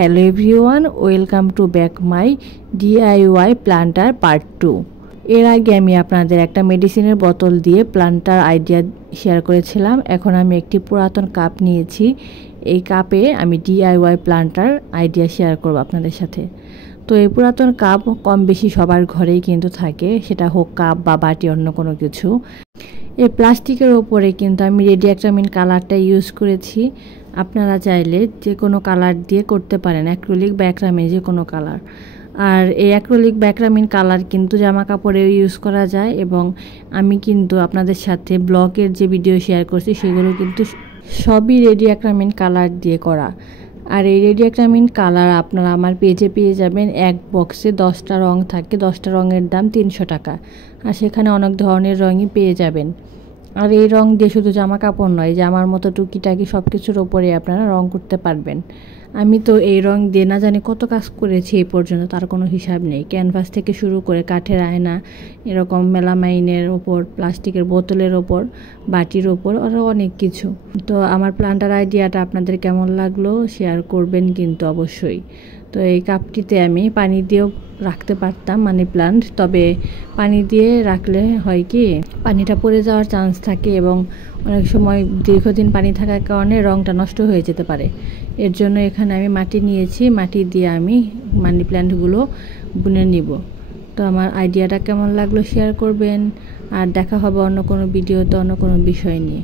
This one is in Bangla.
Hello everyone, welcome to back my DIY planter part 2। এর আগে আমি আপনাদের একটা মেডিসিনের বোতল দিয়ে প্লান্টার আইডিয়া শেয়ার করেছিলাম। এখন আমি একটি পুরাতন কাপ নিয়েছি। এই কাপে আমি ডিআইওয়াই প্লান্টার আইডিয়া শেয়ার করব আপনাদের সাথে। তো এই পুরাতন কাপ কম বেশি সবার ঘরেই কিন্তু থাকে, সেটা হোক কাপ বা বাটি অন্য কোনো কিছু। এই প্লাস্টিকের ওপরে কিন্তু আমি রেডিয়াক্টামিন কালারটা ইউজ করেছি। আপনারা চাইলে যে কোনো কালার দিয়ে করতে পারেন, অ্যাক্রিলিক বা অ্যাক্রামিন যে কোনো কালার। আর এই অ্যাক্রিলিক বা অ্যাক্রামিন কালার কিন্তু জামা কাপড়ে ইউজ করা যায়, এবং আমি কিন্তু আপনাদের সাথে ব্লগের যে ভিডিও শেয়ার করছি সেগুলো কিন্তু সবই রেডিয়াক্রামিন কালার দিয়ে করা। আর এই রেডিয়াক্রামিন কালার আপনারা আমার পেজে পেয়ে যাবেন। এক বক্সে 10টা রং থাকে, 10টা রঙের দাম 300 টাকা। আর সেখানে অনেক ধরনের রঙই পেয়ে যাবেন। আর এই রং দিয়ে শুধু জামা কাপড় নয়, জামার মতো টুকিটাকি সব কিছুর ওপরে আপনারা রং করতে পারবেন। আমি তো এই রং দিয়ে না জানি কত কাজ করেছি এই পর্যন্ত, তার কোনো হিসাব নেই। ক্যানভাস থেকে শুরু করে কাঠের আয়না, এরকম মেলামাইনের ওপর, প্লাস্টিকের বোতলের ওপর, বাটির ওপর, আরও অনেক কিছু। তো আমার প্লান্টার আইডিয়াটা আপনাদের কেমন লাগলো শেয়ার করবেন কিন্তু অবশ্যই। তো এই কাপটিতে আমি পানি দিয়েও রাখতে পারতাম মানি প্লান্ট, তবে পানি দিয়ে রাখলে হয় কি পানিটা পড়ে যাওয়ার চান্স থাকে, এবং অনেক সময় দীর্ঘদিন পানি থাকার কারণে রঙটা নষ্ট হয়ে যেতে পারে। এর জন্য এখানে আমি মাটি নিয়েছি, মাটি দিয়ে আমি মানি প্ল্যান্টগুলো বুনে নিব। তো আমার আইডিয়াটা কেমন লাগলো শেয়ার করবেন, আর দেখা হবে অন্য কোনো ভিডিওতে অন্য কোনো বিষয় নিয়ে।